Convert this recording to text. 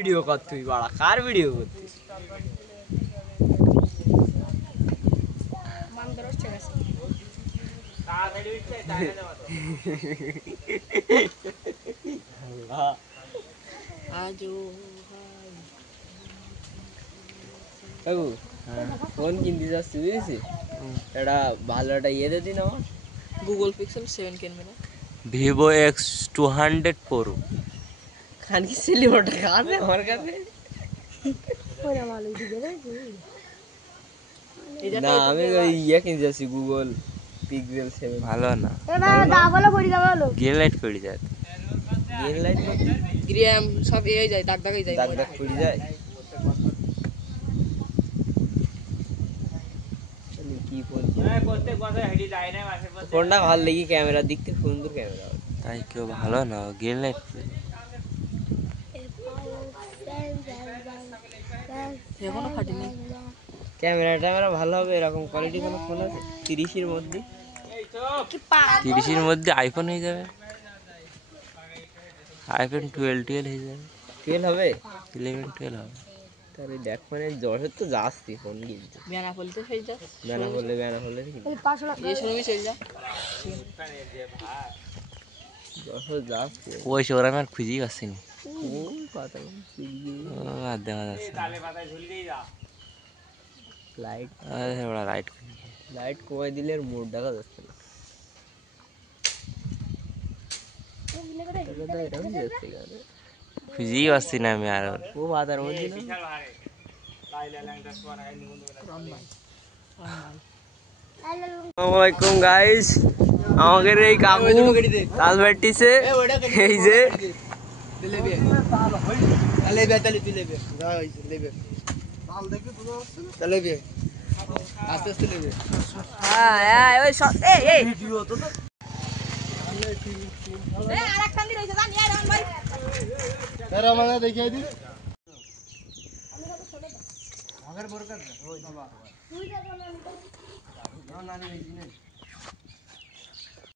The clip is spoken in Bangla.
ভিডিও কর তুই বাড়া, কার ভিডিও করছিস? ফোন কিনতে যাচ্ছি বুঝেছিস, এটা ভালো একটা ইয়ে দিয়ে দিন আমার। গুগল পিক্সেল 7 কিনবে না? Vivo X200 Pro। খান কি ছিলি ওটা কাছে আমার কাছে? না আমি ওই ইয়ে কিনতে যাচ্ছি, গুগল পিক্সেল 7। ভালো না, গ্রিন লাইট পড়ে যায়। গ্রিন লাইট গ্রিয়াম সব এই যায়, দাগ দাগই যায়, দাগ দাগ পড়ে যায়। কি ফোন, ফোনটা ভালো লেগে, ক্যামেরার দিক থেকে সুন্দর ক্যামেরা। তাই কেউ ভালো না, গ্রিন লাইট এখনো ফাটেনি। ক্যামেরা ভালো হবে, এরকম কোয়ালিটি কোনো ফোন আছে 30-এর মধ্যে? 30-এর মধ্যে আইফোন হয়ে যাবে, আইফোন 12 হয়ে যাবে। 12 হবে, 11-12 হবে। তাহলে দেখ ফোনের যশোর তো যাচ্ছি ফোন কিনতে। বেনা বলতে সেই যা বেনা হলে এই শোরুমে চলে যা, যশোর যাচ্ছি। ওই শোরুম আর খুঁজেই পাচ্ছি না, আর দেখা যাচ্ছে লাইট লাইট লাইট কমাই দিলে আর মোড দেখা যাচ্ছে না। খুঁজেই পাচ্ছি না আমি। আর ও বাজার মধ্যে আসসালামাইকুম গাইস, আমাদের এই কাকু তাল বাটিছে, এই যে দেখিয়ে দিই।